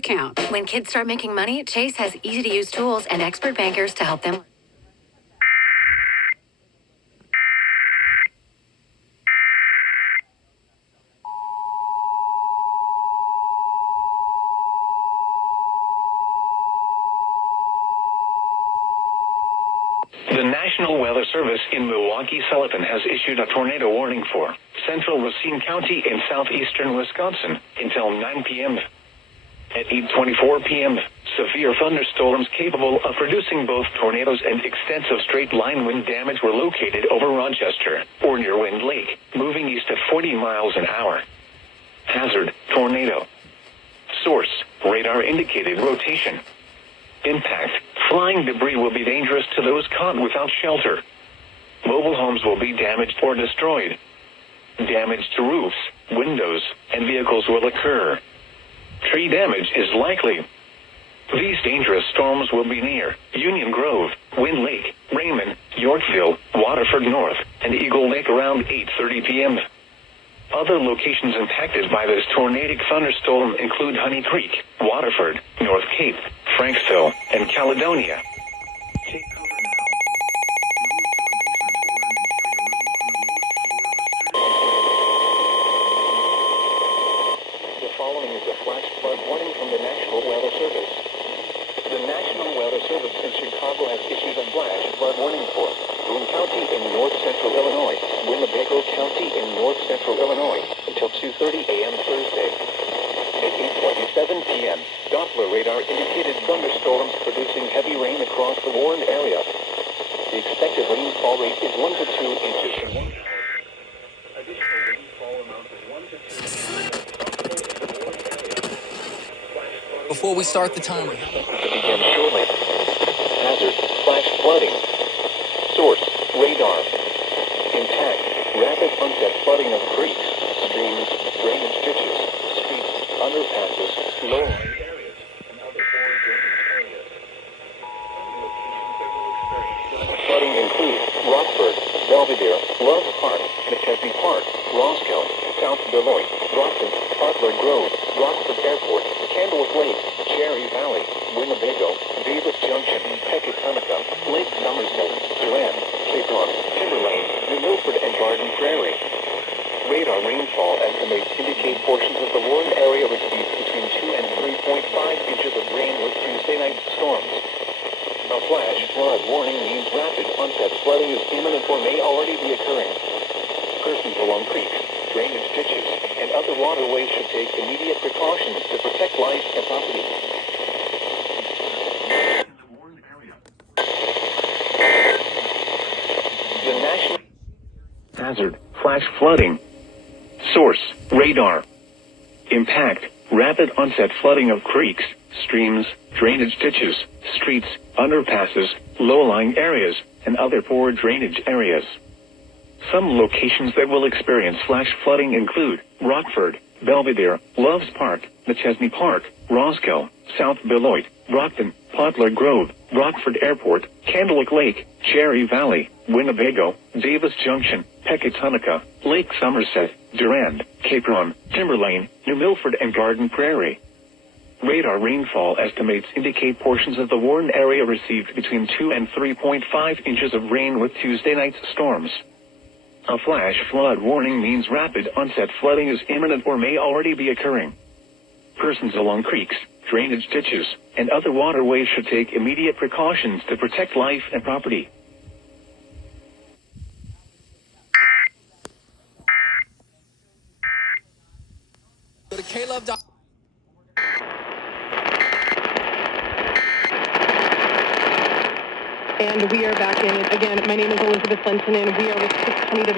account. When kids start making money, Chase has easy-to-use tools and expert bankers to help them. The National Weather Service in Milwaukee-Sullivan has issued a tornado warning for central Racine County in southeastern Wisconsin until 9 p.m. At 8:24 p.m., severe thunderstorms capable of producing both tornadoes and extensive straight-line wind damage were located over Rochester or near Wind Lake, moving east at 40 miles an hour. Hazard, tornado. Source, radar indicated rotation. Impact, flying debris will be dangerous to those caught without shelter. Mobile homes will be damaged or destroyed. Damage to roofs, windows, and vehicles will occur. Tree damage is likely. These dangerous storms will be near Union Grove, Wind Lake, Raymond, Yorkville, Waterford North, and Eagle Lake around 8:30 p.m. Other locations impacted by this tornadic thunderstorm include Honey Creek, Waterford, North Cape, Franksville, and Caledonia. Take cover now. The following is a flash flood warning from the National Weather Service. The National Weather Service in Chicago has issued a flash flood warning for Boone County in north-central Illinois, Winnebago County in north-central Illinois, until 2:30 a.m. Thursday. At 8:27 p.m., Doppler radar indicated thunderstorms producing heavy rain across the warned area. The expected rainfall rate is 1 to 2 inches in 1 hour. Additional rainfall amount is 1 to 2 Before we start the timer. to begin shortly. Hazard, flash flooding. Source, radar. Impact, rapid onset flooding of creeks, streams, drainage ditches, streets, underpasses, low-lying areas, and other poor drainage areas. Some locations that will experience flooding include Rockford, Belvedere, Love Park, McChesney Park, Roscoe, South Beloit, Brockton, Butler Grove, Rockford Airport, Candlewood Lake, Cherry Valley, Winnebago, Davis Junction, Pecatonica, Lake Somerset, Durand, Capron, Timberlane, New Milford, and Garden Prairie. Radar rainfall estimates indicate portions of the warned area received between 2 and 3.5 inches of rain with Tuesday night storms. A flash flood warning means rapid onset flooding is imminent or may already be occurring. Persons along creeks, drainage ditches, and other waterways should take immediate precautions to protect life and property. The National Hazard, flash flooding. Source, radar. Impact, rapid onset flooding of creeks, streams, drainage ditches, streets, underpasses, low-lying areas, and other poor drainage areas. Some locations that will experience flash flooding include Rockford, Belvedere, Loves Park, McChesney Park, Roscoe, South Beloit, Brockton, Poplar Grove, Rockford Airport, Candlewood Lake, Cherry Valley, Winnebago, Davis Junction, Pecatonica, Lake Somerset, Durand, Capron, Timberlane, New Milford, and Garden Prairie. Radar rainfall estimates indicate portions of the warned area received between 2 and 3.5 inches of rain with Tuesday night's storms. A flash flood warning means rapid onset flooding is imminent or may already be occurring. Persons along creeks, drainage ditches, and other waterways should take immediate precautions to protect life and property. Go to klove.com. And we are back in. Again, my name is Elizabeth Linton, and we are with 620 W.